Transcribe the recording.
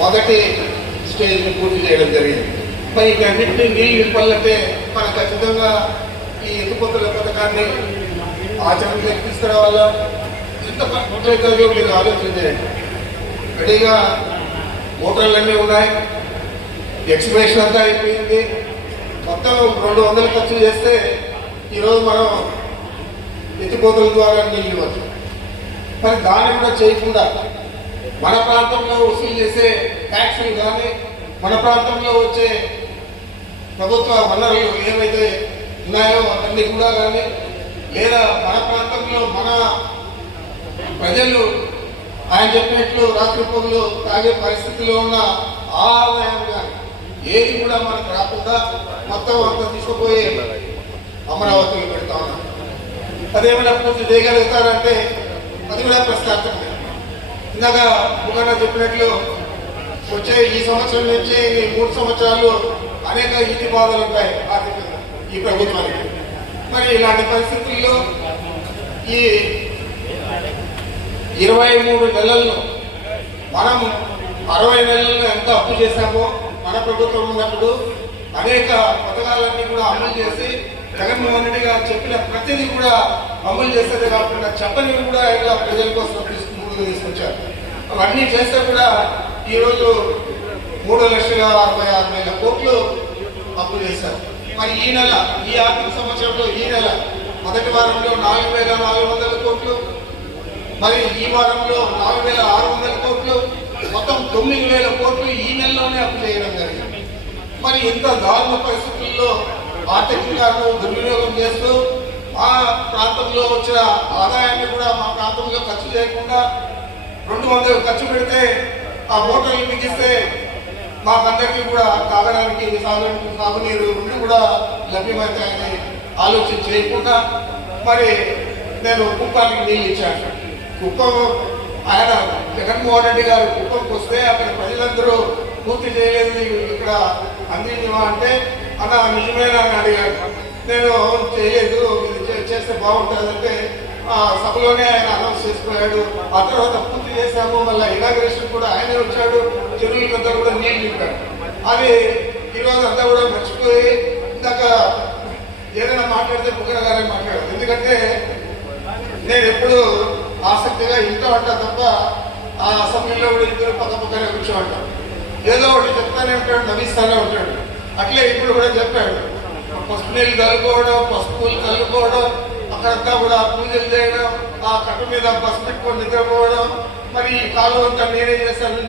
మొదటి స్టేజ్ని పూర్తి చేయడం జరిగింది. మరి వీటన్నింటినీ నీళ్ళు నింపాలంటే మనం ఖచ్చితంగా ఈ ఎత్తిపోతల పథకాన్ని ఆచరణలోకి తీసుకురావాలా. ఎంత ఖర్చు మీరు ఆలోచన చేయండి. రెడీగా మోటార్లన్నీ ఉన్నాయి, ఎక్స్ప్రెషన్ అంతా అయిపోయింది, మొత్తం 200 ఖర్చు చేస్తే ఈరోజు మనం ఎత్తిపోతల ద్వారా నీళ్ళు ఇవ్వచ్చు. మరి దాన్ని కూడా చేయకుండా మన ప్రాంతంలో వసూలు చేసే ట్యాక్సులు కానీ, మన ప్రాంతంలో వచ్చే ప్రభుత్వ వనరులు ఏవైతే ఉన్నాయో అన్నీ కూడా కానీ, లేదా మన ప్రాంతంలో మన ప్రజలు ఆయన చెప్పినట్లు రాత్రి పగులు తాగే పరిస్థితిలో ఉన్న ఆదాయం కానీ ఏది కూడా మనకు రాకుండా మొత్తం అంతా తీసుకుపోయి అమరావతిలో పెడతా ఉన్నాం. అదేమైనా పూర్తి చేయగలుగుతారంటే అది కూడా ప్రశ్నార్థం. ఇందాక ముఖంగా చెప్పినట్లు వచ్చే ఈ సంవత్సరం నుంచి 3 సంవత్సరాలు అనేక ఈతి బాధలు ఉంటాయి ఆర్థికంగా ఈ ప్రభుత్వానికి. మరి ఇలాంటి పరిస్థితుల్లో ఈ 23 నెలల్లో మనం 60 నెలల్లో ఎంత అప్పు చేశామో మన ప్రభుత్వం ఉన్నప్పుడు అనేక పథకాలన్నీ కూడా అమలు చేసి జగన్మోహన్ రెడ్డి గారు చెప్పిన ప్రతిదీ కూడా అమలు చేసేదే కాకుండా చెప్పని కూడా ఇలా ప్రజల కోసం ముందుకు తీసుకొచ్చారు. అవన్నీ చేస్తే కూడా ఈరోజు 3,66,000 కోట్లు అప్పు చేశారు. మరి ఈ నెల, ఈ ఆర్థిక సంవత్సరంలో ఈ నెల మొదటి వారంలో 4,400 కోట్లు, మరి ఈ వారంలో 4,600 కోట్లు, మొత్తం 9,000 కోట్లు ఈ నెలలోనే అప్పు చేయడం జరిగింది. మరి ఇంత దారుణ పరిస్థితుల్లో ఆర్థికంగా దుర్వినియోగం చేస్తూ మా ప్రాంతంలో వచ్చిన ఆదాయాన్ని కూడా మా ప్రాంతంలో ఖర్చు చేయకుండా 200 ఖర్చు పెడితే ఆ మోటార్లు బిగిస్తే మాకందరికీ కూడా తాగడానికి సాగునీరు రెండు కూడా లభ్యమవుతాయని ఆలోచన చేయకుండా మరి నేను కుప్పానికి నీళ్ళు ఇచ్చాను. కుప్పం ఆయన జగన్మోహన్ రెడ్డి గారు కుప్పంకి వస్తే అక్కడ ప్రజలందరూ పూర్తి చేయలేదు ఇక్కడ అందించమా అంటే అన్న నిజమేనా అని అడిగాడు. నేను చేయలేదు, ఇది చేస్తే బాగుంటుందంటే సభలోనే ఆయన అనౌన్స్ చేసుకున్నాడు. ఆ తర్వాత పూర్తి చేశాము, మళ్ళీ ఇనాగ్రేషన్ కూడా ఆయనే వచ్చాడు, చెరువులకంతా కూడా నీళ్ళు నింపాడు. అది ఈరోజు అంతా కూడా మర్చిపోయి ఇందాక ఏదైనా మాట్లాడితే బుగ్గన గారే మాట్లాడారు. ఎందుకంటే నేను ఎప్పుడు ఆసక్తిగా ఇంట్లో అంటా తప్ప ఆ అసెంబ్లీలో కూడా ఇద్దరు పక్కనే కూర్చోంటాం. ఏదో ఒకటి చెప్తానే ఉంటాడు, నవ్విస్తానే ఉంటాడు. అట్లే ఇప్పుడు కూడా చెప్పాడు, పసుపు నీళ్ళు కలుపుకోవడం, పసుపులు కలుపుకోవడం, అక్కడంతా కూడా పూజలు చేయడం, ఆ కట్ట మీద బస్సు పెట్టుకొని నిద్రపోవడం, మరి ఈ కాలువ అంతా నేనే చేస్తాను.